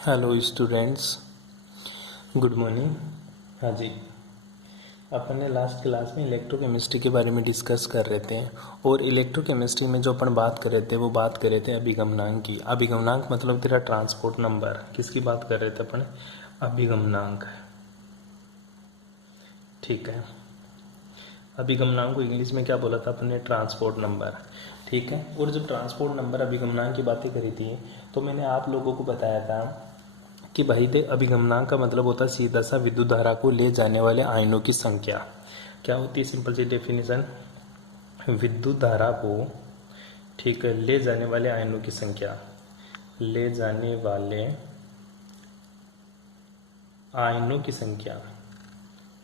Hello students, good morning. हाँ जी, अपन ने last class में इलेक्ट्रोकेमिस्ट्री के बारे में डिस्कस कर रहे थे और इलेक्ट्रोकेमिस्ट्री में जो अपन बात कर रहे थे वो बात कर रहे थे अभिगमनांक की। अभिगमनांक मतलब तेरा ट्रांसपोर्ट नंबर। किसकी बात कर रहे थे अपन? अभिगमनांक। ठीक है, अभिगमनांक को इंग्लिश में क्या बोला था अपन ने? Transport number. ठीक है, और जब ट्रांसपोर्ट नंबर अभिगमनांक की बातें करी थी तो मैंने आप लोगों को बताया था कि भाई देख, अभिगमनांक का मतलब होता है सीधा सा विद्युत धारा को ले जाने वाले आयनों की संख्या। क्या होती है सिंपल सी डेफिनेशन? विद्युत धारा को, ठीक है, ले जाने वाले आयनों की संख्या। ले जाने वाले आयनों की संख्या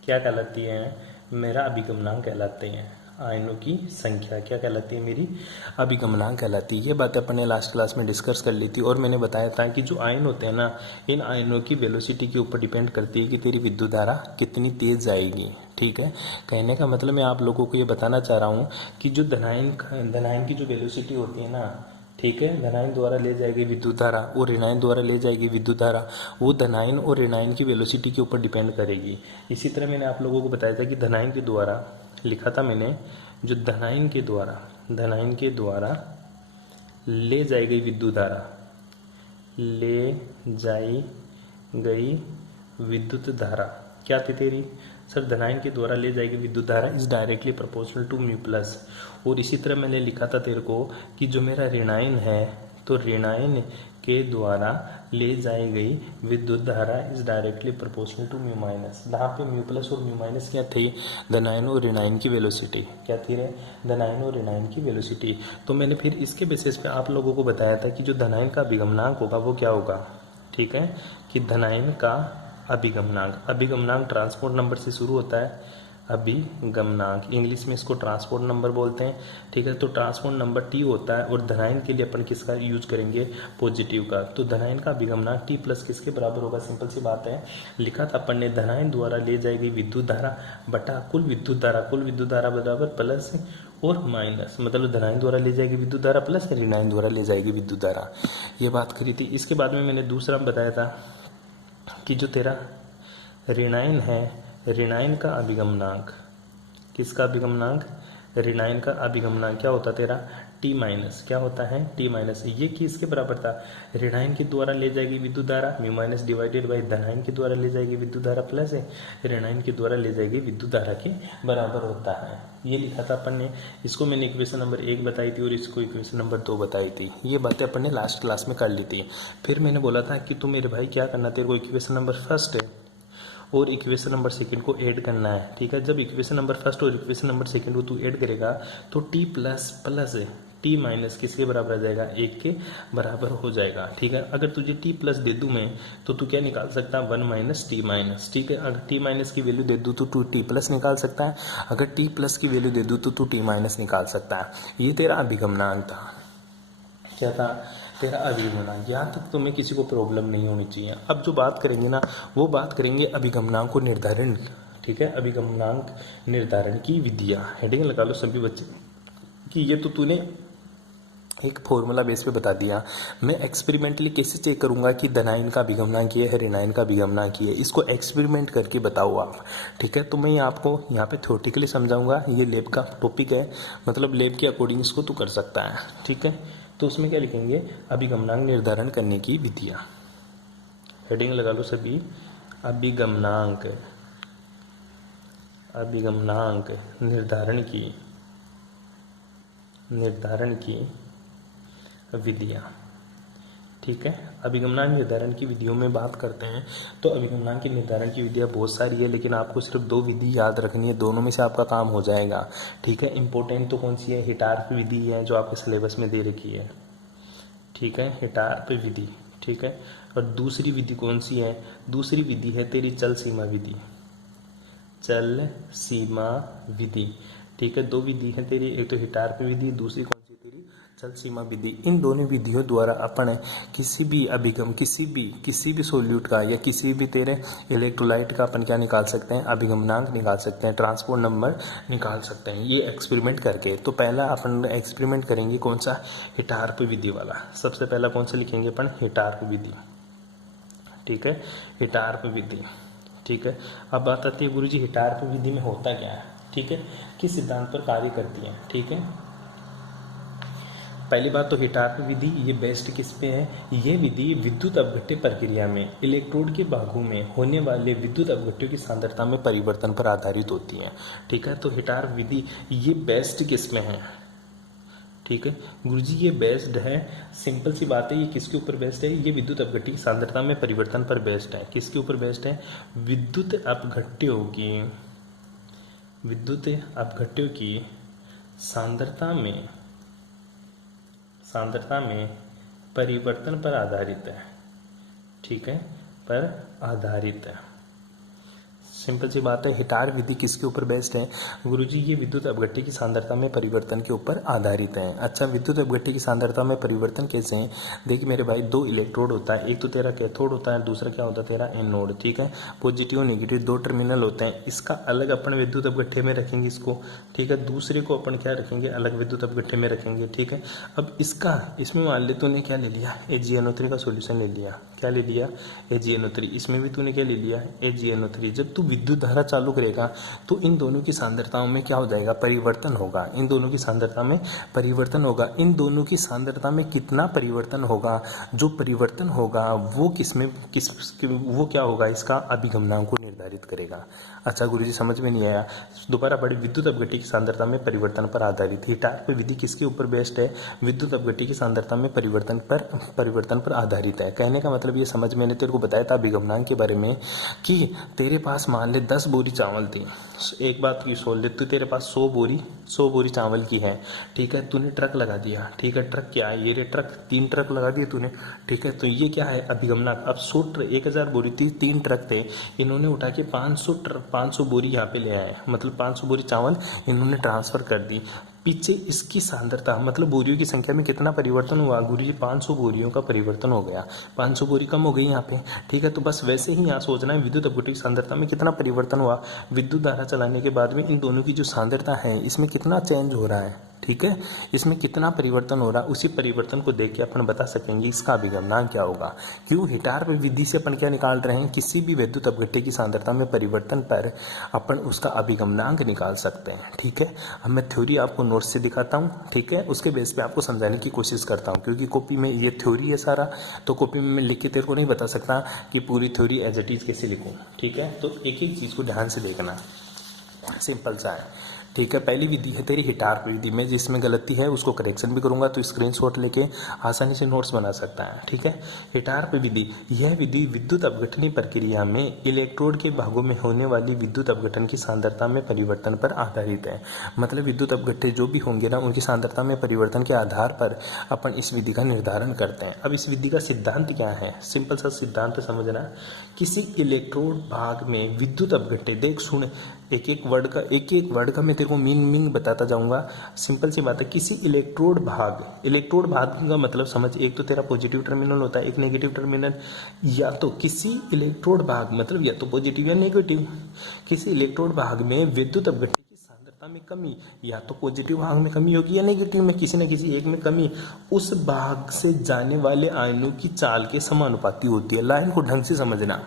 क्या कहलाती है? मेरा अभिगमनांक कहलाते हैं। आयनों की संख्या क्या कहलाती है? मेरी अभिगमनांक कहलाती है। ये बात अपन ने लास्ट क्लास में डिस्कस कर ली थी और मैंने बताया था कि जो आयन होते हैं ना, इन आयनों की वेलोसिटी के ऊपर डिपेंड करती है कि तेरी विद्युत धारा कितनी तेज जाएगी। ठीक है, कहने का मतलब मैं आप लोगों को ये बताना चाह रहा हूँ कि जो धनायन की जो वेलोसिटी होती है ना, ठीक है, धनायन द्वारा ले जाएगी विद्युत धारा और ऋणायन द्वारा ले जाएगी विद्युत धारा, वो धनायन और ऋणायन की वेलोसिटी के ऊपर डिपेंड करेगी। इसी तरह मैंने आप लोगों को बताया था कि धनायन के द्वारा लिखा था मैंने, जो धनायन के द्वारा ले जाई गई विद्युत धारा, ले जाई गई विद्युत धारा क्या थी तेरी? सर, धनायन के द्वारा ले जाएगी विद्युत धारा is directly proportional to mu plus. और इसी तरह मैंने लिखा था तेरे को कि जो मेरा ऋणायन है, तो ऋणायन के द्वारा ले जाई गई विद्युत धारा is directly proportional to mu minus. यहाँ पे म्यू प्लस और म्यू माइनस क्या थे? धनायन और ऋणायन की वेलोसिटी। क्या थी रे? धनायन और ऋणायन की वेलोसिटी। तो मैंने फिर इसके बेसिस पे आप लोगों को बताया था कि जो धनायन का अभिगमनांक होगा वो क्या होगा? ठीक है, कि धनायन का अभिगमनांक ट्रांसपोर्ट नंबर से शुरू होता है। अभिगमनांक इंग्लिश में इसको ट्रांसपोर्ट नंबर बोलते हैं। ठीक है, तो ट्रांसपोर्ट नंबर टी होता है और धनायन के लिए अपन किसका यूज करेंगे? पॉजिटिव का। तो धनायन का अभिगमनांक टी प्लस किसके बराबर होगा? सिंपल सी बात है, लिखा था अपन ने धनायन द्वारा ले जाएगी विद्युत धारा बटा कुल विद्युत धारा बराबर प्लस और माइनस, मतलब धनायन द्वारा ले जाएगी विद्युत धारा प्लस ऋणायन द्वारा ले जाएगी विद्युत धारा। ये बात करी थी। इसके बाद में मैंने दूसरा बताया था कि जो तेरा ऋणायन है, ऋणायन का अभिगमनांक, किसका अभिगमनांक? ऋणायन का अभिगमनांक क्या होता तेरा? T minus. क्या होता है? T minus. ये किसके बराबर था? ऋणायन के द्वारा ले जाएगी विद्युत धारा म्यू माइनस डिवाइडेड बाई धनायन के द्वारा ले जाएगी विद्युत धारा प्लस है ऋणायन के द्वारा ले जाएगी विद्युत धारा के बराबर होता है। ये लिखा था अपन ने। इसको मैंने इक्वेशन नंबर 1 बताई थी और इसको इक्वेशन नंबर 2 बताई थी। ये बातें अपन ने लास्ट क्लास में कर ली थी। फिर मैंने बोला था कि तू मेरे भाई क्या करना, तेरे को इक्वेशन नंबर फर्स्ट है और इक्वेशन नंबर सेकंड को ऐड करना है। ठीक है, जब इक्वेशन नंबर फर्स्ट और इक्वेशन नंबर सेकंड को तू ऐड करेगा तो T plus plus T minus किसके बराबर आ जाएगा? 1 के बराबर हो जाएगा। ठीक है, अगर तुझे टी प्लस दे दूं मैं तो तू क्या निकाल सकता है? 1 माइनस टी माइनस। ठीक है, अगर टी माइनस की वैल्यू दे दूं तो तू टी प्लस निकाल सकता है, अगर टी प्लस की वैल्यू दे दूं तो तू टी माइनस निकाल सकता है। ये तेरा अभिगमनांक था। क्या था? तेरा अभिगमनांक। यहाँ तक तुम्हें किसी को प्रॉब्लम नहीं होनी चाहिए। अब जो बात करेंगे ना, वो बात करेंगे अभिगमनांक को निर्धारण। ठीक है, अभिगमनांक निर्धारण की विधियाँ। हेडिंग लगा लो सभी बच्चे कि ये तो तूने एक फॉर्मूला बेस पे बता दिया। मैं एक्सपेरिमेंटली कैसे चेक करूंगा कि धनायन का अभिगमनांक ये है, ऋणायन का अभिगमनांक ये है? इसको एक्सपेरिमेंट करके बताओ आप। ठीक है, तो मैं आपको यहाँ पे थ्योरेटिकली समझाऊंगा। ये लैब का टॉपिक है, मतलब लैब के अकॉर्डिंग इसको तू कर सकता है। ठीक है, तो उसमें क्या लिखेंगे? अभिगमनांक निर्धारण करने की विधियाँ। हेडिंग लगा लो सभी, अभिगमनांक निर्धारण की विधियाँ। ठीक है, अभिगमनांक निर्धारण की विधियों में बात करते हैं तो अभिगमनांक की निर्धारण की विधियाँ बहुत सारी है, लेकिन आपको सिर्फ 2 विधि याद रखनी है, दोनों में से आपका काम हो जाएगा। ठीक है, इंपॉर्टेंट तो कौन सी है? हिटार्प विधि है जो आपके सिलेबस में दे रखी है। ठीक है, हिटार्प विधि। ठीक है, और दूसरी विधि कौन सी है? दूसरी विधि है तेरी चल सीमा विधि। ठीक है, 2 विधि है तेरी, एक तो हिटार्प विधि, दूसरी कौन सी तेरी? चल सीमा विधि। इन दोनों विधियों द्वारा अपन किसी भी सोल्यूट का या किसी भी तेरे इलेक्ट्रोलाइट का अपन क्या निकाल सकते हैं? अभिगमनांक निकाल सकते हैं, ट्रांसपोर्ट नंबर निकाल सकते हैं, ये एक्सपेरिमेंट करके। तो पहला अपन एक्सपेरिमेंट करेंगे कौन सा? हिटार्प विधि वाला। सबसे पहला कौन सा लिखेंगे अपन? हिटार्प विधि। ठीक है, हिटार्प विधि। ठीक है, अब बात आती है गुरुजी हिटार्प विधि में होता क्या है। ठीक है, किस सिद्धांत पर कार्य करती है। ठीक है, पहली बात तो हिटार्प विधि ये बेस्ट किस पे है, ये विधि विद्युत अपघट्य प्रक्रिया में इलेक्ट्रोड के भागों में होने वाले विद्युत अपघट्यों की सांद्रता में परिवर्तन पर आधारित होती है। ठीक है, तो हिटार्प विधि ये बेस्ट किस में है। ठीक है गुरुजी, ये बेस्ड है, सिंपल सी बात है, ये किसके ऊपर बेस्ड है, ये विद्युत अपघट्य की सांद्रता में परिवर्तन पर बेस्ड है। किसके ऊपर बेस्ड है, विद्युत अपघट्यों की सांद्रता में परिवर्तन पर आधारित है। ठीक है, पर आधारित है। सिंपल सी बात है, हिटार विधि किसके ऊपर बेस्ड है गुरुजी, ये विद्युत अपघट्य की सांद्रता में परिवर्तन के ऊपर आधारित है। अच्छा, विद्युत अपघट्य की सांद्रता में परिवर्तन कैसे है, देखिए मेरे भाई, दो इलेक्ट्रोड होता है, एक तो तेरा कैथोड होता है, दूसरा क्या होता है तेरा एनोड। ठीक है, पॉजिटिव नेगेटिव दो टर्मिनल होते हैं, इसका अलग अपन विद्युत अपघट्य में रखेंगे इसको। ठीक है, दूसरे को अपन क्या रखेंगे, अलग विद्युत अपघट्य में रखेंगे। ठीक है, अब इसमें मान ले तूने क्या ले लिया, AgNO3 का सोल्यूशन ले लिया। क्या ले लिया, AgNO3। इसमें भी तूने क्या ले लिया, AgNO3। जब तू विद्युत धारा चालू करेगा तो इन दोनों की सांद्रताओं में क्या हो जाएगा, परिवर्तन होगा। इन दोनों की सांद्रता में परिवर्तन होगा। इन दोनों की सांद्रता में कितना परिवर्तन होगा, जो परिवर्तन होगा वो वो क्या होगा, इसका अभिगमनांक को निर्धारित करेगा। अच्छा गुरुजी, समझ में नहीं आया, दोबारा पढ़े। विद्युत अपघट्य की सांद्रता में परिवर्तन पर आधारित हिटार्प विधि किसके ऊपर बेस्ड है, विद्युत अपघट्य की सांद्रता में परिवर्तन पर आधारित है। कहने का मतलब ये समझ, मैंने तेरे को बताया था अभिगमनांक के बारे में कि तेरे पास मान ले 10 बोरी चावल थी। एक बात की सोच ले, तू तेरे पास 100 बोरी चावल की है। ठीक है, तूने ट्रक लगा दिया। ठीक है, ट्रक क्या है, ये ट्रक 3 ट्रक लगा दिए तूने। ठीक है, तो ये क्या है, अभिगमनांक। अब 1000 बोरी थी, 3 ट्रक थे, इन्होंने उठा के 500 बोरी यहाँ पे ले आए, मतलब 500 बोरी चावल इन्होंने ट्रांसफर कर दी। पीछे इसकी सांद्रता मतलब बोरियों की संख्या में कितना परिवर्तन हुआ गुरुजी, 500 बोरियों का परिवर्तन हो गया। 500 बोरी कम हो गई यहाँ पे। ठीक है, तो बस वैसे ही यहाँ सोचना है विद्युत अपघट्य की सांद्रता में कितना परिवर्तन हुआ, विद्युत धारा चलाने के बाद में इन दोनों की जो सांद्रता है इसमें कितना चेंज हो रहा है। ठीक है, इसमें कितना परिवर्तन हो रहा है, उसी परिवर्तन को देख के अपन बता सकेंगे इसका अभिगमनांक क्या होगा। क्यों, हिटार्प विधि से अपन क्या निकाल रहे हैं, किसी भी विद्युत अपघट्य की सांद्रता में परिवर्तन पर अपन उसका अभिगमनांक निकाल सकते हैं। ठीक है, अब मैं थ्योरी आपको नोट्स से दिखाता हूँ। ठीक है, उसके बेस पे आपको समझाने की कोशिश करता हूँ, क्योंकि कॉपी में ये थ्योरी है सारा, तो कॉपी में मैं लिख के तेरे को नहीं बता सकता कि पूरी थ्योरी एज इट इज कैसे लिखूँ। ठीक है, तो एक एक चीज़ को ध्यान से देखना, सिंपल सा है। ठीक है, पहली विधि है तेरी हिटार्प विधि में, जिसमें गलती है उसको करेक्शन भी करूंगा, तो स्क्रीनशॉट लेके आसानी से नोट्स बना सकता है। ठीक है, हिटार्प विधि, यह विधि विद्युत अपघटनी प्रक्रिया में इलेक्ट्रोड के भागों में होने वाली विद्युत अपघटन की सांद्रता में परिवर्तन पर आधारित है। मतलब विद्युत अपघट्य जो भी होंगे ना, उनकी सांद्रता में परिवर्तन के आधार पर अपन इस विधि का निर्धारण करते हैं। अब इस विधि का सिद्धांत क्या है, सिंपल सा सिद्धांत समझना, किसी इलेक्ट्रोड भाग में विद्युत अपघट्य, देख सुन, एक एक वर्ड का मैं तेरे को मीनिंग बताता जाऊंगा। सिंपल सी बात है, किसी इलेक्ट्रोड भाग का मतलब समझ, एक तो तेरा पॉजिटिव टर्मिनल होता है, एक नेगेटिव टर्मिनल, या तो किसी इलेक्ट्रोड भाग मतलब या तो पॉजिटिव या नेगेटिव, किसी इलेक्ट्रोड भाग में विद्युत अपघट्य की सांद्रता में कमी, या तो पॉजिटिव भाग में कमी होगी या नेगेटिव में, किसी न किसी एक में कमी, उस भाग से जाने वाले आयनों की चाल के समानुपाती होती है। लाइन को ढंग से समझना,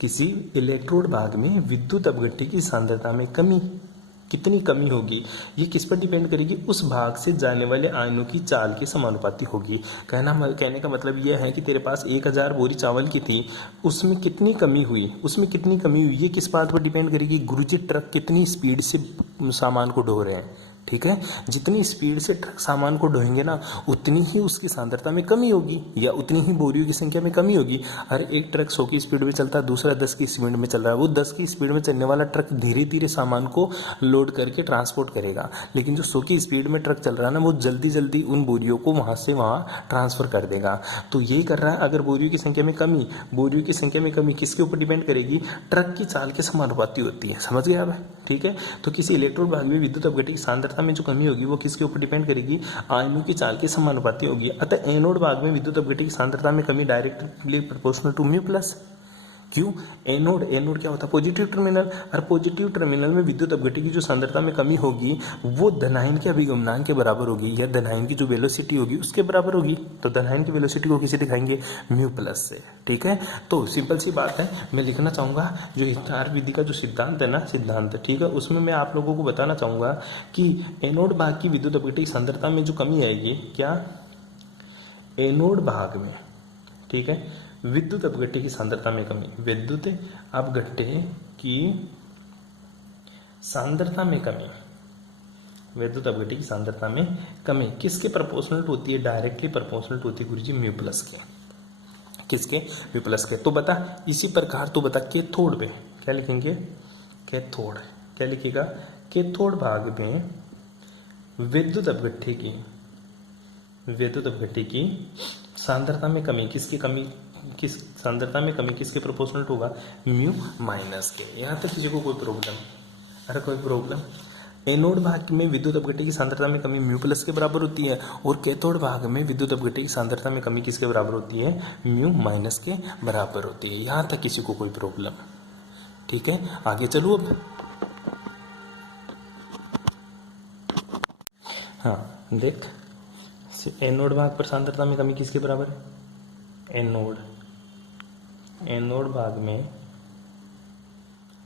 किसी इलेक्ट्रोड भाग में विद्युत अपघट्य की सांद्रता में कमी, कितनी कमी होगी, ये किस पर डिपेंड करेगी, उस भाग से जाने वाले आयनों की चाल के समानुपाती होगी। कहने का मतलब यह है कि तेरे पास 1000 बोरी चावल की थी, उसमें कितनी कमी हुई, ये किस बात पर डिपेंड करेगी गुरुजी, ट्रक कितनी स्पीड से सामान को ढो रहे हैं। ठीक है, जितनी स्पीड से ट्रक सामान को ढोएंगे ना, उतनी ही उसकी सांद्रता में कमी होगी, या उतनी ही बोरियों की संख्या में कमी होगी। अरे एक ट्रक 100 की स्पीड में चलता है, दूसरा 10 की स्पीड में चल रहा है, वो 10 की स्पीड में चलने वाला ट्रक धीरे धीरे सामान को लोड करके ट्रांसपोर्ट करेगा, लेकिन जो 100 की स्पीड में ट्रक चल रहा है ना, वो जल्दी जल्दी उन बोरियों को वहाँ से वहाँ ट्रांसफर कर देगा। तो यही कर रहा है। अगर बोरियों की संख्या में कमी किसके ऊपर डिपेंड करेगी, ट्रक की चाल के समानुपाती होती है। समझ गया अब? ठीक है, तो किसी इलेक्ट्रोड भाग में विद्युत अपघट्य की सांद्रता में जो कमी होगी वो किसके ऊपर डिपेंड करेगी, आयनों की चाल के समानुपाती होगी। अतः एनोड भाग में विद्युत अपघट्य की सांद्रता में कमी directly proportional to mu plus, क्यों? एनोड, एनोड क्या होता है? Positive terminal. और पॉजिटिव टर्मिनल में विद्युत अपघट्य की जो सांद्रता में कमी होगी वो धनायन के अभिगमनांक के बराबर होगी, या धनायन की जो वेलोसिटी होगी उसके बराबर होगी। तो धनायन की वेलोसिटी को किसे दिखाएंगे? म्यू प्लस से। ठीक है, तो सिंपल सी बात है। मैं लिखना चाहूंगा जो हिटनार विधि का जो सिद्धांत है ना, सिद्धांत, ठीक है, उसमें मैं आप लोगों को बताना चाहूंगा कि एनोड भाग की विद्युत अपघट्य की सांद्रता में जो कमी आएगी, क्या? एनोड भाग में, ठीक है, विद्युत अपघट्य की सांद्रता में कमी, विद्युत अपघट्य की सांद्रता में कमी, विद्युत अपघट्य की सांद्रता में कमी किसके प्रोपोर्शनल होती है? डायरेक्टली प्रोपोर्शनल होती है गुरुजी म्यू प्लस के। किसके? म्यू प्लस के। तो बता इसी प्रकार तो बता कैथोड में क्या लिखेंगे? कैथोड क्या लिखेगा? कैथोड भाग में विद्युत अपघट्य की सांद्रता में कमी, किसकी कमी? किस सांद्रता में कमी किसके प्रोपोर्शनल होगा? म्यू माइनस के। यहां तक किसी को कोई प्रॉब्लम? अरे कोई प्रॉब्लम? एनोड भाग में विद्युत अपघट्य की सांद्रता में कमी म्यू प्लस के बराबर होती है, और कैथोड भाग में विद्युत अपघट्य की सांद्रता में कमी किसके बराबर होती है? म्यू माइनस के बराबर होती है। यहां तक किसी को कोई प्रॉब्लम? ठीक है, आगे चलो अब। हाँ देख, एनोड भाग पर सांद्रता में कमी किसके बराबर है? एनोड भाग में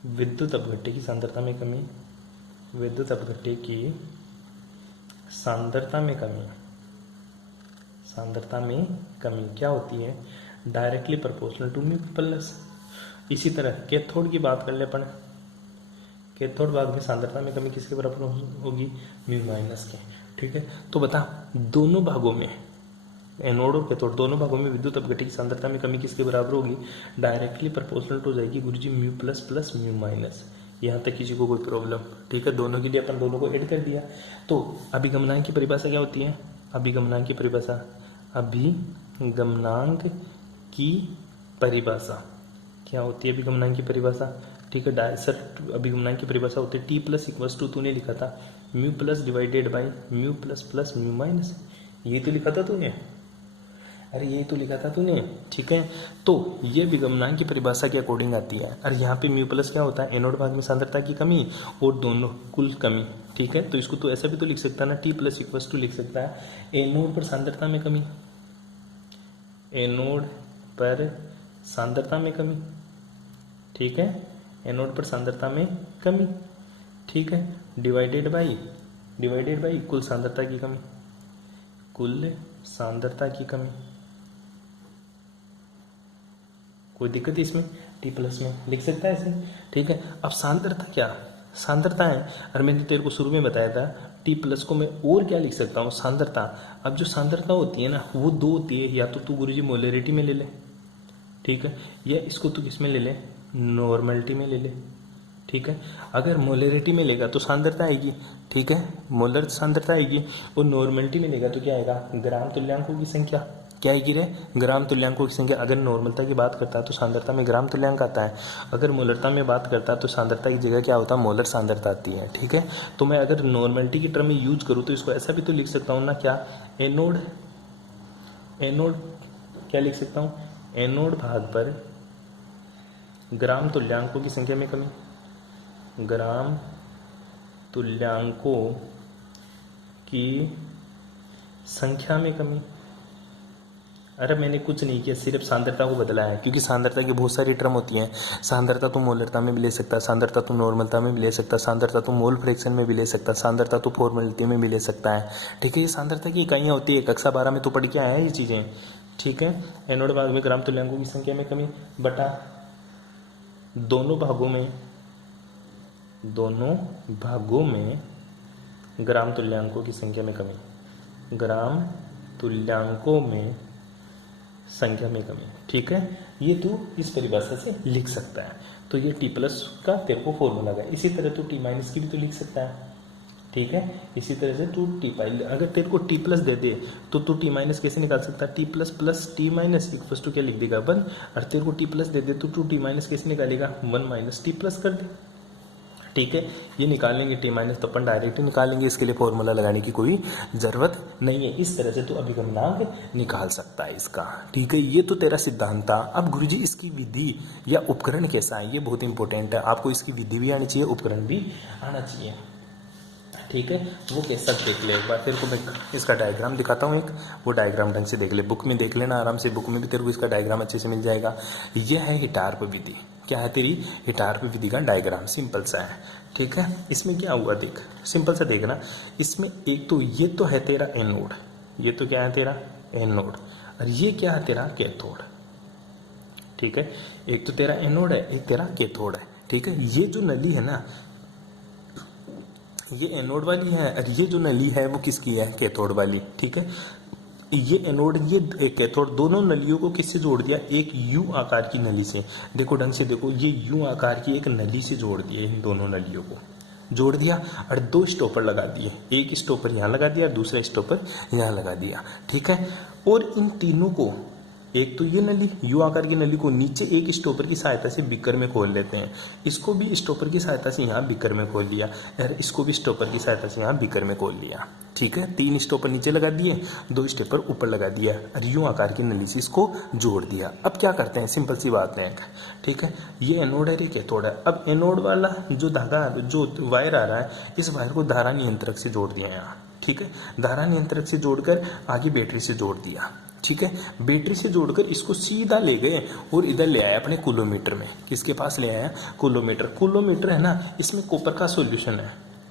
विद्युत अपघट्य की सांद्रता में कमी, विद्युत अपघट्य की सांद्रता में कमी, सांद्रता में कमी क्या होती है? Directly proportional to mu plus. इसी तरह कैथोड की बात कर ले अपन। कैथोड भाग में सांद्रता में कमी किसके बराबर होगी? म्यू माइनस के। ठीक है, तो बता दोनों भागों में, एनोड और कैथोड दोनों भागों में विद्युत अपघट्य की सांद्रता में कमी किसके बराबर होगी? डायरेक्टली प्रोपोर्शनल हो जाएगी गुरुजी mu plus plus mu minus. यहाँ तक किसी को कोई प्रॉब्लम? ठीक है, दोनों के लिए अपन दोनों को ऐड कर दिया। तो अभिगमनांक की परिभाषा क्या होती है? अभिगमनांक की परिभाषा, अभिगमनांक की परिभाषा क्या होती है? अभिगमनांक की परिभाषा, ठीक है सर, अभिगमनांक की परिभाषा होती है टी प्लस इक्वल्स टू, तूने लिखा था mu plus divided by mu plus plus mu minus. ये तो लिखा था तूने, अरे ये तो लिखा था तूने। ठीक है, तो ये विगमनांक की परिभाषा के अकॉर्डिंग आती है। और यहाँ पे म्यू प्लस क्या होता है? एनोड भाग में सांद्रता की कमी और दोनों कुल कमी। ठीक है, तो इसको तो ऐसा भी तो लिख सकता है ना, टी प्लस इक्वल्स टू लिख सकता है एनोड पर सांद्रता में कमी, एनोड पर सांद्रता में कमी। ठीक है, एनोड पर सांद्रता में कमी। ठीक है, डिवाइडेड बाई कुल सांद्रता की कमी, कुल सांद्रता की कमी। कोई दिक्कत इसमें? टी प्लस में लिख सकता है ऐसे। ठीक है, अब सांद्रता क्या? सांद्रता है, और मैंने तेरे को शुरू में बताया था टी प्लस को मैं और क्या लिख सकता हूँ? सांद्रता। अब जो सांद्रता होती है ना वो दो होती है, या तो तू गुरुजी मोलरिटी में ले ले, ठीक है, या इसको तू किस में ले ले? नॉर्मलिटी में ले ले। ठीक है, अगर मोलरिटी में लेगा तो सांद्रता आएगी, ठीक है, मोलर सांद्रता आएगी, और नॉर्मलिटी में लेगा तो क्या आएगा? ग्राम तुल्यांकों की संख्या। क्या आएगी रे? ग्राम तुल्यांकों की संख्या। अगर नॉर्मलता की बात करता है तो सांद्रता में ग्राम तुल्यांक आता है, अगर मोलरता में बात करता है तो सांद्रता की जगह क्या होता है? मोलर सांद्रता आती है। ठीक है, तो मैं अगर नॉर्मलिटी की टर्म में यूज करूँ तो इसको ऐसा भी तो लिख सकता हूँ ना, क्या? एनोड क्या लिख सकता हूँ? एनोड भाग पर ग्राम तुल्यांकों की संख्या में कमी, ग्राम तुल्यांकों की संख्या में कमी। अरे मैंने कुछ नहीं किया, सिर्फ सांद्रता को बदला है, क्योंकि सांद्रता की बहुत सारी टर्म होती हैं। सांद्रता तो मोलरता में भी ले सकता है, सांद्रता तो नॉर्मलता में भी ले सकता है, सांद्रता तो मोल फ्रैक्शन में भी ले सकता है, सांद्रता तो फॉर्मेलिटी में भी ले सकता है। ठीक है, ये सांद्रता की इकाइयाँ होती है, कक्षा 12 में तो पढ़ के आया है ये चीज़ें। ठीक है, एनोड भाग में ग्राम तुल्यांकों की संख्या में कमी बटा दोनों भागों में ग्राम तुल्यांकों की संख्या में कमी, ग्राम तुल्यांकों में संख्या में कमी। ठीक है, ये तू इस परिभाषा से लिख सकता है। तो ये टी प्लस का तेरे को फॉर्मूला है। इसी तरह तू टी माइनस की भी तो लिख सकता है। ठीक है, इसी तरह से तू टी पाई, अगर तेरे को टी प्लस दे दे तो तू टी माइनस कैसे निकाल सकता है? T plus plus T minus equals to क्या लिख देगा? 1। और तेरे को टी प्लस दे दे तो तू टी माइनस कैसे निकालेगा? 1 माइनस टी प्लस कर दे। ठीक है, ये निकालेंगे टी माइनस तो अपन डायरेक्ट ही निकालेंगे, इसके लिए फॉर्मूला लगाने की कोई ज़रूरत नहीं है। इस तरह से तो अभिगमनांक निकाल सकता है इसका, ठीक है। ये तो तेरा सिद्धांत था। अब गुरुजी इसकी विधि या उपकरण कैसा है, ये बहुत इंपॉर्टेंट है। आपको इसकी विधि भी आनी चाहिए, उपकरण भी आना चाहिए, ठीक है। वो कैसा देख ले एक बार, तेरे को मैं इसका डायग्राम दिखाता हूँ एक, वो डायग्राम ढंग से देख ले, बुक में देख लेना आराम से, बुक में भी तेरे को इसका डायग्राम अच्छे से मिल जाएगा। यह है हिटार्प विधि। क्या है तेरी हिटार्प विधि का डायग्राम, सिंपल सा है, ठीक है। इसमें क्या हुआ देख, सिंपल सा देखना। इसमें एक तो ये तो है तेरा एनोड, ये तो क्या है तेरा एनोड, और ये क्या है तेरा कैथोड, ठीक है। एक तो तेरा एनोड है, एक तेरा कैथोड है, ठीक है। ये जो नली है ना, ये एनोड वाली है, और ये जो नली है वो किसकी है, कैथोड वाली, ठीक है। ये एनोड ये कैथोड, दोनों नलियों को किससे जोड़ दिया, एक यू आकार की नली से। देखो ढंग से देखो, ये यू आकार की एक नली से जोड़ दिया, इन दोनों नलियों को जोड़ दिया, और दो स्टॉपर लगा दिए, एक स्टॉपर यहाँ लगा दिया, दूसरा स्टॉपर यहाँ लगा दिया, ठीक है। और इन तीनों को, एक तो ये नली यू आकार की नली को नीचे एक स्टॉपर की सहायता से बीकर में खोल लेते हैं, इसको भी स्टॉपर की सहायता से यहाँ बीकर में खोल लिया, और इसको भी स्टॉपर की सहायता से यहाँ बीकर में खोल लिया, ठीक है। 3 स्टॉपर नीचे लगा दिए, 2 स्टॉपर ऊपर लगा दिया, और यू आकार की नली से इसको जोड़ दिया। अब क्या करते हैं, सिंपल सी बात है, ठीक है। ये एनोड है, ये कैथोड है। अब एनोड वाला जो धागा, जो वायर आ रहा है, इस वायर को धारा नियंत्रक से जोड़ दिया यहाँ, ठीक है। धारा नियंत्रक से जोड़कर आगे बैटरी से जोड़ दिया, ठीक है। बैटरी से जोड़कर इसको सीधा ले गए और इधर ले आए अपने कूलोमीटर में, किसके पास ले आया, कूलोमीटर। कूलोमीटर है ना, इसमें कॉपर का सॉल्यूशन है,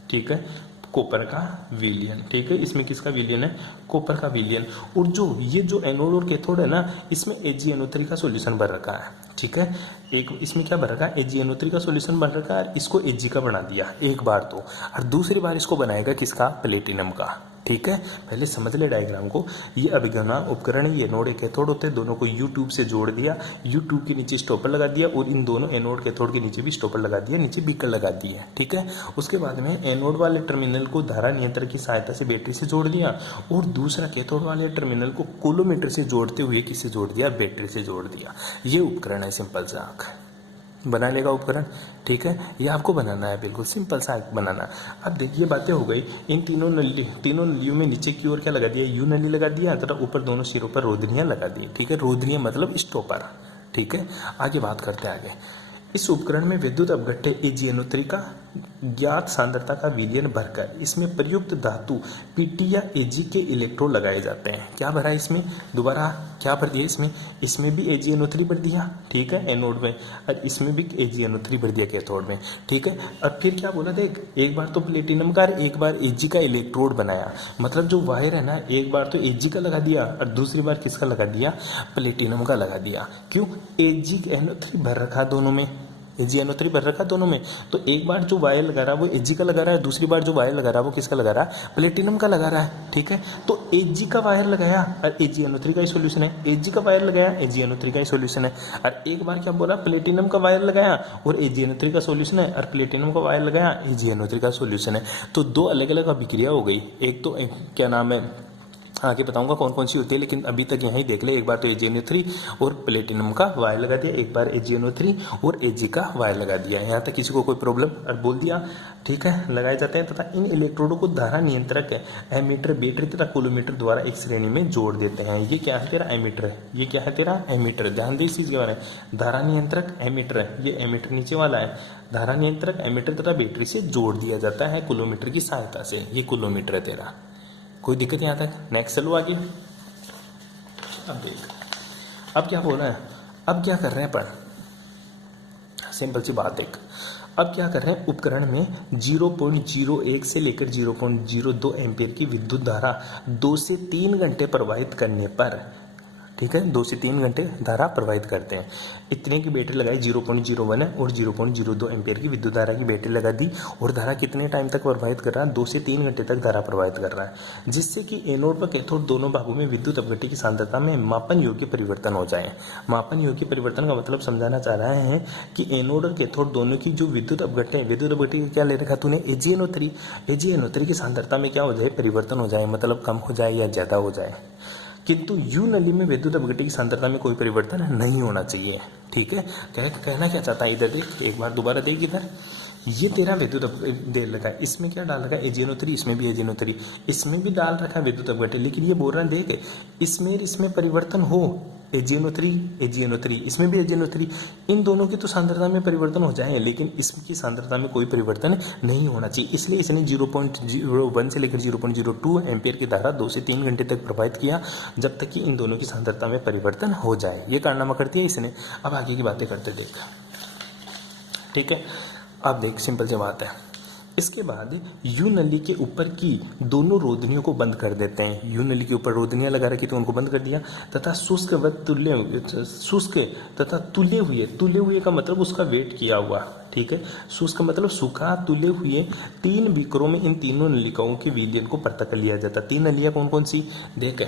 ठीक है, कॉपर का विलियन, ठीक है। इसमें किसका विलियन है, कॉपर का विलियन। और जो ये जो एनोड और कैथोड है ना, इसमें AgNO3 का सॉल्यूशन भर रखा है, ठीक है। एक इसमें क्या भर रखा है, AgNO3 का सॉल्यूशन भर रखा है, इसको Ag का बना दिया एक बार तो, और दूसरी बार इसको बनाएगा किसका, प्लेटिनम का, ठीक है। पहले समझ ले डायग्राम को। ये अभिगमनांक उपकरण, ये एनोड एक कैथोड होते हैं, दोनों को यू ट्यूब से जोड़ दिया, यू ट्यूब के नीचे स्टॉपर लगा दिया, और इन दोनों एनोड कैथोड के नीचे भी स्टॉपर लगा दिया, नीचे बीकर लगा दिए, ठीक है। उसके बाद में एनोड वाले टर्मिनल को धारा नियंत्रक की सहायता से बैटरी से जोड़ दिया, और दूसरा कैथोड वाले टर्मिनल को कूलोमीटर से जोड़ते हुए किससे जोड़ दिया, बैटरी से जोड़ दिया। ये उपकरण है, सिंपल सा बना लेगा उपकरण, ठीक है। ये आपको बनाना है, बिल्कुल सिंपल सा बनाना। अब देखिए बातें हो गई, इन तीनों नलियों में नीचे की ओर क्या लगा दिया, यू नली लगा दिया, तथा ऊपर दोनों सिरों पर रोधनियाँ लगा दी, ठीक है। रोधनियाँ मतलब स्टॉपर, ठीक है। आगे बात करते हैं आगे। इस उपकरण में विद्युत अपघट्य AgNO3 का ज्ञात सांद्रता का विलयन भरकर इसमें प्रयुक्त धातु PT या Ag के इलेक्ट्रोड लगाए जाते हैं। क्या भरा इसमें, दोबारा क्या भर दिया इसमें भी AgNO3 भर दिया, ठीक है, एनोड में, और इसमें भी AgNO3 भर दिया कैथोड में, ठीक है। और फिर क्या बोला देख, एक बार तो प्लेटिनम का, एक बार Ag का इलेक्ट्रोड बनाया, मतलब जो वायर है ना, एक बार तो Ag का लगा दिया और दूसरी बार किसका लगा दिया, प्लेटिनम का लगा दिया। क्यों, AgNO3 भर रखा दोनों में, AgNO3 भर रखा दोनों में, तो एक बार जो वायर लगा रहा है वो Ag का लगा रहा है, दूसरी बार जो वायर लगा रहा है वो किसका लगा रहा है, प्लेटिनम का लगा रहा है, ठीक है। तो Ag का वायर लगाया और AgNO3 का ही सॉल्यूशन है, Ag का वायर लगाया, AgNO3 का ही सॉल्यूशन है। और एक बार क्या बोला, प्लेटिनम का वायर लगाया और AgNO3 का सॉल्यूशन है, और प्लेटिनम का वायर लगाया, AgNO3 का सॉल्यूशन है। तो दो अलग अलग अभिक्रिया हो गई। एक तो क्या नाम है, आगे बताऊंगा कौन कौन सी होती है, लेकिन अभी तक यहीं देख ले। एक बार तो AgNO3 और प्लेटिनम का वायर लगा दिया, एक बार AgNO3 और Ag का वायर लगा दिया। यहाँ तक किसी को कोई प्रॉब्लम और बोल दिया, ठीक है, लगाए जाते हैं। तथा इन इलेक्ट्रोडों को धारा नियंत्रक एमीटर, बैटरी तथा कूलोमीटर द्वारा एक श्रेणी में जोड़ देते हैं। ये क्या है तेरा, एमीटर है। ये क्या है तेरा, एमीटर। ध्यान दे इस चीज के बारे में, धारा नियंत्रक एमीटर है, ये एमीटर नीचे वाला है। धारा नियंत्रक एमीटर तथा बैटरी से जोड़ दिया जाता है कूलोमीटर की सहायता से। ये कूलोमीटर है तेरा, कोई दिक्कत यहाँ तक। नेक्स्ट चलो आगे। अब देख, अब क्या बोला है, अब क्या कर रहे हैं अपन, सिंपल सी बात एक, अब क्या कर रहे हैं, उपकरण में 0.01 से लेकर 0.02 एम्पीयर की विद्युत धारा 2 से 3 घंटे प्रवाहित करने पर, ठीक है, 2 से 3 घंटे धारा प्रवाहित करते हैं। इतने की बैटरी लगाई, 0.01 है और 0.02 एम्पीयर की विद्युत धारा की बैटरी लगा दी, और धारा कितने टाइम तक प्रवाहित कर रहा है, 2 से 3 घंटे तक धारा प्रवाहित कर रहा है, जिससे कि एनोड व कैथोड दोनों भागों में विद्युत अपघट्य की सांद्रता में मापन योग्य परिवर्तन हो जाए। मापन योग्य परिवर्तन का मतलब समझाना चाह रहे हैं कि एनोड और कैथोड दोनों की जो विद्युत अपघट्य है, विद्युत अपघट्य क्या ले रखा तूने, AgNO3 की सांद्रता में क्या हो जाए, परिवर्तन हो जाए, मतलब कम हो जाए या ज्यादा हो जाए। किंतु यू नली में विद्युत अपघट्य की सांद्रता में कोई परिवर्तन नहीं होना चाहिए, ठीक है। कहना क्या चाहता है, इधर देख, एक बार दोबारा देख इधर, ये तेरा विद्युत दे लगा है, इसमें क्या डाल रखा है AgNO3, इसमें भी AgNO3, इसमें भी डाल रखा है विद्युत अपघटन, लेकिन ये बोल रहा है देख इसमें परिवर्तन हो AgNO3 इसमें भी AgNO3, इन दोनों की तो सांद्रता में परिवर्तन हो जाए, लेकिन इसकी सांद्रता में कोई परिवर्तन नहीं होना चाहिए। इसलिए इसने 0.01 से लेकर 0.02 एम्पियर की धारा 2 से 3 घंटे तक प्रवाहित किया, जब तक कि इन दोनों की सांद्रता में परिवर्तन हो जाए। ये कारनामा कर दिया इसने। अब आगे की बातें करते देख, ठीक है। अब देख सिंपल सी बात है। इसके बाद यू नली के ऊपर की दोनों रोधनियों को बंद कर देते हैं। यू नली के ऊपर रोधनियां लगा रखी तो उनको बंद कर दिया, तथा शुष्क व शुष्क तथा तुले हुए का मतलब उसका वेट किया हुआ, ठीक है। शुष्क मतलब सूखा, तुले हुए 3 बीकरों में इन तीनों नलिकाओं के विलयन को पृथक कर लिया जाता। 3 नलियां कौन कौन सी देख,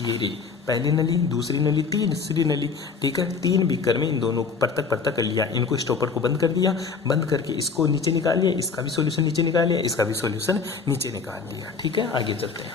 ये रही पहली नली, दूसरी नली, तीसरी नली, ठीक है। 3 बीकर में इन दोनों को पृथक कर लिया, इनको स्टॉपर को बंद कर दिया, बंद करके इसको नीचे निकाल लिया, इसका भी सॉल्यूशन नीचे निकाल लिया, इसका भी सॉल्यूशन नीचे निकाल लिया, ठीक है। आगे चलते हैं,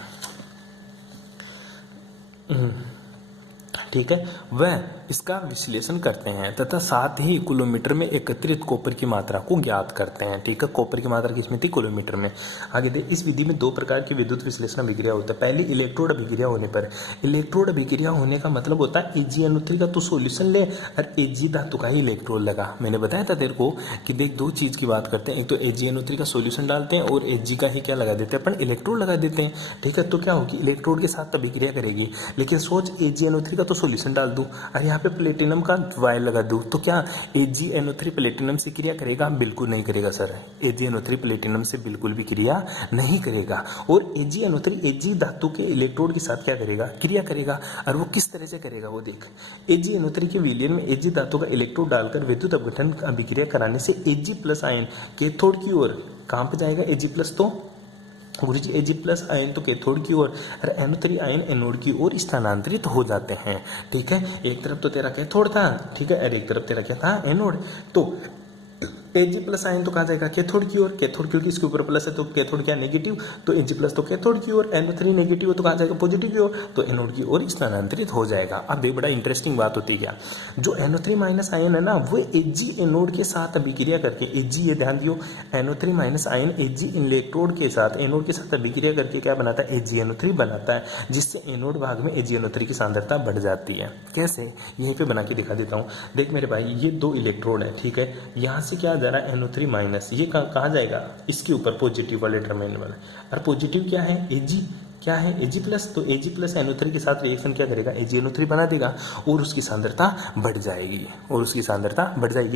ठीक है। वह इसका विश्लेषण करते हैं तथा साथ ही किलोमीटर में एकत्रित कॉपर की मात्रा को ज्ञात करते हैं, ठीक है। कॉपर की मात्रा किसमें थी, किलोमीटर में। आगे देख, इस विधि में 2 प्रकार की विद्युत विश्लेषण अभिक्रिया होता है। पहली इलेक्ट्रोड अभिक्रिया होने पर, इलेक्ट्रोड अभिक्रिया होने का मतलब होता है AgNO3 का तो सॉल्यूशन ले और Ag धातु का ही इलेक्ट्रोड लगा। मैंने बताया था तेरे को कि देख 2 चीज़ की बात करते हैं, एक तो AgNO3 का सॉल्यूशन डालते हैं और Ag का ही क्या लगा देते हैं अपन, इलेक्ट्रोड लगा देते हैं, ठीक है। तो क्या होगी, इलेक्ट्रोड के साथ अभिक्रिया करेगी, लेकिन सोच AgNO3 का तो सॉल्यूशन डाल दूं और यहाँ पे प्लेटिनम का वायर लगा दूं, तो क्या AgNO3 प्लेटिनम से क्रिया करेगा, बिल्कुल नहीं करेगा सर। AgNO3 प्लेटिनम से बिल्कुल भी क्रिया नहीं करेगा, और AgNO3 Ag धातु के इलेक्ट्रोड के साथ क्या करेगा, क्रिया करेगा। और वो किस तरह से करेगा वो देख, AgNO3 के विलयन में Ag धातु का इलेक्ट्रोड डालकर विद्युत अपघटन अभिक्रिया कराने से Ag+ आयन कैथोड की ओर कहां पे जाएगा, Ag+, तो गुरुजी Ag+ आयन तो कैथोड की ओर और NO3 आयन एनोड की ओर स्थानांतरित हो जाते हैं, ठीक है। एक तरफ तो तेरा कैथोड था, ठीक है, और एक तरफ तेरा क्या था, एनोड। तो Ag+ आयन तो कहाँ जाएगा, कैथोड की ओर, कैथोड क्योंकि इसके ऊपर प्लस है तो कैथोड क्या नेगेटिव, तो Ag+ तो कैथोड की ओर, NO3 नेगेटिव तो कहाँ जाएगा, पॉजिटिव की ओर, तो एनोड की ओर स्थानांतरित हो जाएगा। अब ये बड़ा इंटरेस्टिंग बात होती है क्या, जो NO3- आयन है ना, वो Ag एनोड के साथ अभिक्रिया करके, Ag ये ध्यान दियो, NO3- आयन Ag इलेक्ट्रोड के साथ, एनोड के साथ अभिक्रिया करके क्या बनाता है, AgNO3 बनाता है, जिससे एनोड भाग में AgNO3 की सांद्रता बढ़ जाती है। कैसे, यहीं पे बना के दिखा देता हूँ। देख मेरे भाई, ये 2 इलेक्ट्रोड है, ठीक है, यहाँ से क्या जा रहा है, NO3-, ये कहाँ जाएगा, इसके ऊपर पॉजिटिव वाले टर्मिनल, और पॉजिटिव क्या है, Ag, क्या है Ag+, तो Ag+ NO3 के साथ रिएक्शन क्या करेगा, AgNO3 बना देगा और उसकी सांद्रता बढ़ जाएगी,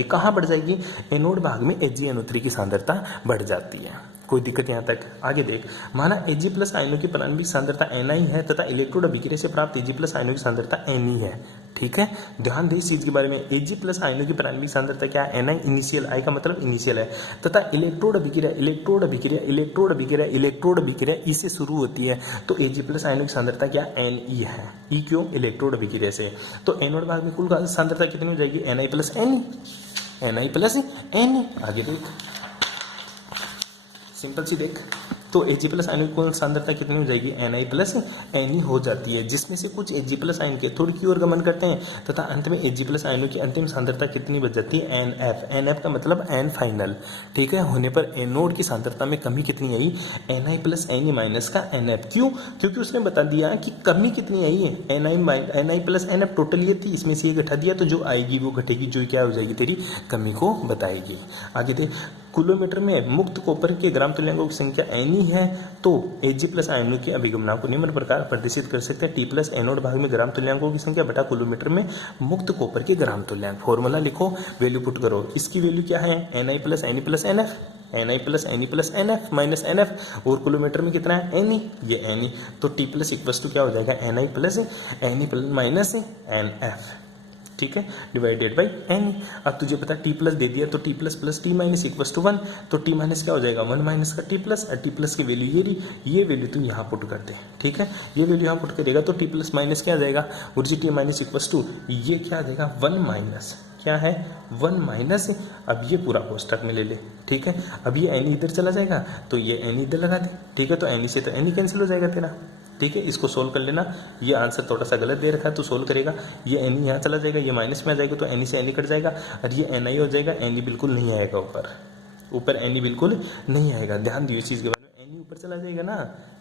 कहाँ बढ़ जाएगी, एनोड भाग में AgNO3 की सांद्रता बढ़ जाती है। कोई दिक्कत यहाँ तक, आगे देख, माना Ag+ आयनों की प्रारंभिक सांद्रता Ni है तथा इलेक्ट्रोड अभिक्रिया से प्राप्त Ag+ आयनों की सांद्रता Ne है, ठीक है। ध्यान दे इस चीज के बारे में, Ag+ आयनों की प्रारंभिक सांद्रता क्या है, Ni, इनिशियल, I का मतलब इनिशियल है, तथा इलेक्ट्रोड अभिक्रिया E से शुरू होती है, तो Ag+ आयनों की सांद्रता क्या, Ne है। E क्यों, इलेक्ट्रोड अभिक्रिया से, तो एनोड भाग में कुल सांद्रता कितनी हो जाएगी, Ni+Ne। आगे देख, सिंपल सी देख, तो Ag+ आयन की कुल सांद्रता कितनी हो जाएगी, Ni+Ne हो जाती है, जिसमें से कुछ Ag+ आयन कैथोड की ओर गमन करते हैं तथा अंत में Ag+ आयनों की अंतिम सांद्रता कितनी बच जाती है, NF का मतलब N फाइनल, ठीक है, होने पर एनोड की सांद्रता में कमी कितनी आई, Ni+Ne- का NF। क्यों, क्योंकि उसने बता दिया कि कमी कितनी आई है, Ni+NF टोटल ये थी, इसमें से ये घटा दिया, तो जो आएगी वो घटेगी, जो क्या हो जाएगी, तेरी कमी को बताएगी। आगे देख, किलोमीटर में मुक्त कॉपर के ग्राम तुल्यांकों की संख्या Ni है, तो Ag+ आयनों के अभिगमनांक को निम्न प्रकार प्रदर्शित कर सकते हैं, T+ एनोड भाग में ग्राम तुल्यांकों की संख्या बटा किलोमीटर में मुक्त कॉपर के ग्राम तुल्यांक। फॉर्मूला लिखो, वैल्यू पुट करो, इसकी वैल्यू क्या है, Ni+Ne+NF, Ni+Ne+NF माइनस NF, और किलोमीटर में कितना है, Ne, ये Ne, तो T+ इक्वल्स टू क्या हो जाएगा, Ni+Ne NF, ठीक है, डिवाइडेड बाई Ne। अब तुझे पता T+ दे दिया, तो T+ + T- इक्वल्स टू 1, तो T- क्या हो जाएगा, 1 का T+, और T+ की वैल्यू ये रही, ये वैल्यू तू यहाँ पुट कर दे, ठीक है, ये वैल्यू यहाँ पुट करेगा तो T+ क्या आ जाएगा, और जी T- इक्वल्स टू ये क्या आ जाएगा, 1- क्या है, 1- अब ये पूरा कोष्टक में ले ले, ठीक है। अब ये Ne इधर चला जाएगा, तो ये Ne इधर लगा दे, ठीक है, तो Ne से तो Ne कैंसिल हो जाएगा तेरा, ठीक है, इसको सोल्व कर लेना। ये आंसर थोड़ा सा गलत दे रखा है तो सोल्व करेगा, ये एन यहाँ चला जाएगा, ये माइनस में आ जाएगा तो एन से एन कट जाएगा और ये एन आई हो जाएगा, एन बिल्कुल नहीं आएगा ऊपर एन बिल्कुल नहीं आएगा। ध्यान दियो इस चीज़ के बारे में, एन ऊपर चला जाएगा ना,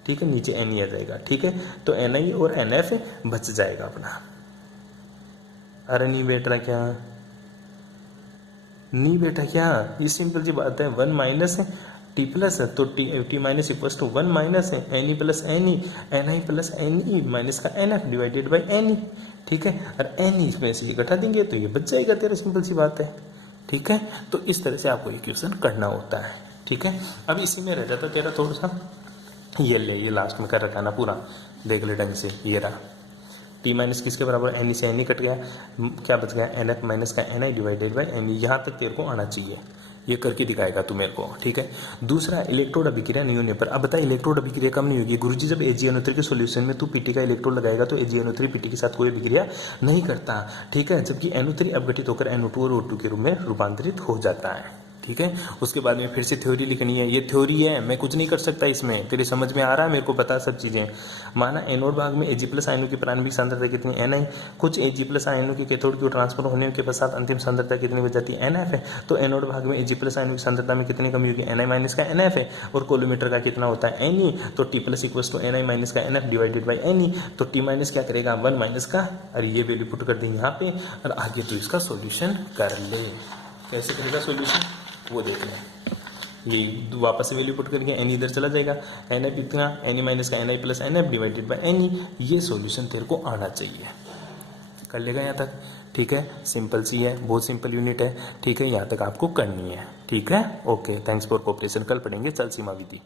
ठीक है, नीचे एन आ जाएगा, ठीक है, तो एन आई और एन एफ बच जाएगा अपना। अरे नहीं बेट रहा क्या, नहीं बेटा क्या, ये सिंपल सी बात है, 1 माइनस है टी प्लस है तो T minus equals to 1 minus है N E plus N E, N I plus N E minus का N F divided by N E, ठीक है, और एन ई इसमें से घटा देंगे तो ये बच जाएगा तेरा, सिंपल सी बात है, ठीक है। तो इस तरह से आपको इक्वेशन करना होता है, ठीक है। अब इसी में रह जाता तेरा थोड़ा सा, ये ले, ये लास्ट में कर रखा ना पूरा, देख ले ढंग से, ये रहा टी माइनस किसके बराबर, एन ई से एन ई कट गया, क्या बच गया, एन एफ माइनस का N I divided by N E, यहाँ तक तेरे को आना चाहिए, ये करके दिखाएगा तू मेरे को, ठीक है। दूसरा, इलेक्ट्रोड अभिक्रिया नहीं होने पर, अब बता इलेक्ट्रोड अभिक्रिया कम नहीं होगी। गुरुजी जब AgNO3 के सॉल्यूशन में तू पीटी का इलेक्ट्रोड लगाएगा तो AgNO3 पीटी के साथ कोई अभिक्रिया नहीं करता, ठीक है, जबकि NO3 अपघटित होकर NO2 और O2 के रूप में रूपांतरित हो जाता है, ठीक है। उसके बाद में फिर से थ्योरी लिखनी है, ये थ्योरी है, मैं कुछ नहीं कर सकता इसमें, तेरे समझ में आ रहा है, मेरे को पता सब चीज़ें। माना एनोड भाग में Ag प्लस आयनों की प्रारंभिक सांद्रता कितनी Ni, कुछ Ag प्लस आयनों की कैथोड की ट्रांसफर होने के पश्चात अंतिम सांद्रता कितनी बच जाती है, NF है, तो एनोड भाग में Ag प्लस आयनों की सांद्रता में कितनी कमी होगी, Ni माइनस का NF है, और कोलोमीटर का कितना होता है Ne, तो T plus equals to Ni minus का NF डिवाइडेड बाई Ne, तो T माइनस क्या करेगा 1 माइनस का, और ये वैल्यू पुट कर दें यहाँ पे, और आगे तो इसका सोल्यूशन कर ले। कैसे करेगा सोल्यूशन वो देख लें, ये वापस से वैल्यू पुट करके एन इधर चला जाएगा, एन एफ कितना, एन माइनस का N I plus N F divided by N E, ये सॉल्यूशन तेरे को आना चाहिए। कर लेगा यहाँ तक, ठीक है, सिंपल सी है, बहुत सिंपल यूनिट है, ठीक है, यहाँ तक आपको करनी है, ठीक है, ओके, थैंक्स फॉर कोऑपरेशन। कल पढ़ेंगे चल सीमा विधि।